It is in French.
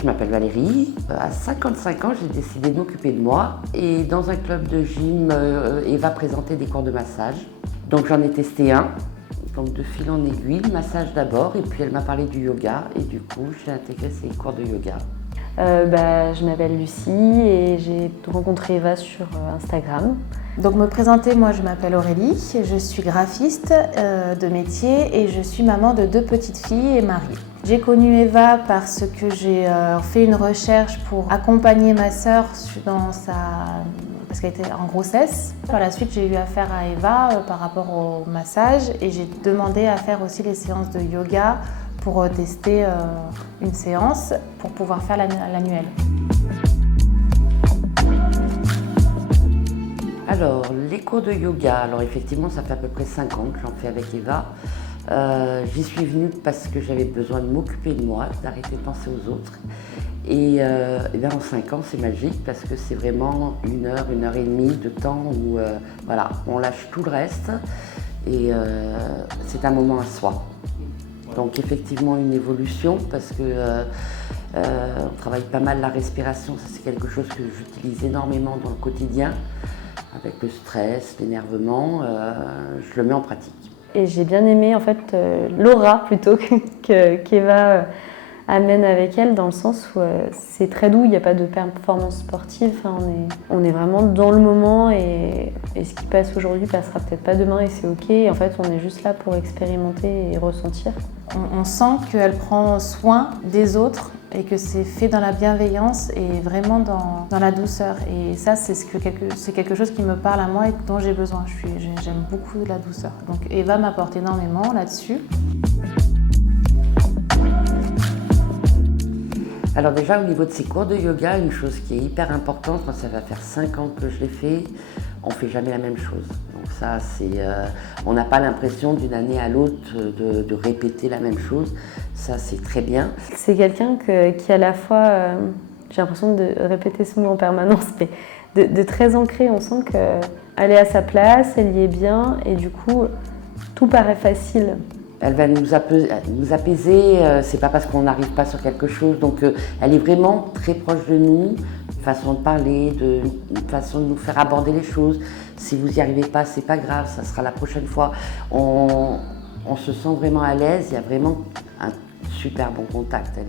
Je m'appelle Valérie. À 55 ans, j'ai décidé de m'occuper de moi et dans un club de gym, Eva présentait des cours de massage. Donc j'en ai testé un. Donc de fil en aiguille, massage d'abord et puis elle m'a parlé du yoga et du coup j'ai intégré ces cours de yoga. Je m'appelle Lucie et j'ai rencontré Eva sur Instagram. Donc me présenter, moi je m'appelle Aurélie, je suis graphiste de métier et je suis maman de 2 petites filles et mariée. J'ai connu Eva parce que j'ai fait une recherche pour accompagner ma sœur parce qu'elle était en grossesse. Par la suite, j'ai eu affaire à Eva par rapport au massage et j'ai demandé à faire aussi les séances de yoga pour tester une séance pour pouvoir faire l'annuel. Alors, les cours de yoga, alors effectivement, ça fait à peu près 5 ans que j'en fais avec Eva. J'y suis venue parce que j'avais besoin de m'occuper de moi, d'arrêter de penser aux autres. Et bien en 5 ans, c'est magique parce que c'est vraiment 1 heure et demie de temps où voilà, on lâche tout le reste et c'est un moment à soi. Donc effectivement une évolution parce que on travaille pas mal la respiration, ça c'est quelque chose que j'utilise énormément dans le quotidien. Avec le stress, l'énervement, je le mets en pratique. Et j'ai bien aimé en fait l'aura plutôt qu'Eva amène avec elle, dans le sens où c'est très doux, il n'y a pas de performance sportive, enfin, on est vraiment dans le moment et ce qui passe aujourd'hui passera peut-être pas demain et c'est ok. Et en fait on est juste là pour expérimenter et ressentir. On sent qu'elle prend soin des autres et que c'est fait dans la bienveillance et vraiment dans la douceur. Et ça, c'est quelque chose qui me parle à moi et dont j'ai besoin. J'aime beaucoup la douceur. Donc Eva m'apporte énormément là-dessus. Alors déjà, au niveau de ces cours de yoga, une chose qui est hyper importante, moi ça va faire 5 ans que je l'ai fait, on ne fait jamais la même chose. Donc ça, on n'a pas l'impression d'une année à l'autre de répéter la même chose. Ça, c'est très bien. C'est quelqu'un qui à la fois, j'ai l'impression de répéter ce mot en permanence, mais de très ancré. On sent qu'elle est à sa place, elle y est bien et du coup, tout paraît facile. Elle va nous apaiser, c'est pas parce qu'on n'arrive pas sur quelque chose, donc elle est vraiment très proche de nous, une façon de parler, une façon de nous faire aborder les choses. Si vous n'y arrivez pas, c'est pas grave, ça sera la prochaine fois. On se sent vraiment à l'aise, il y a vraiment un super bon contact.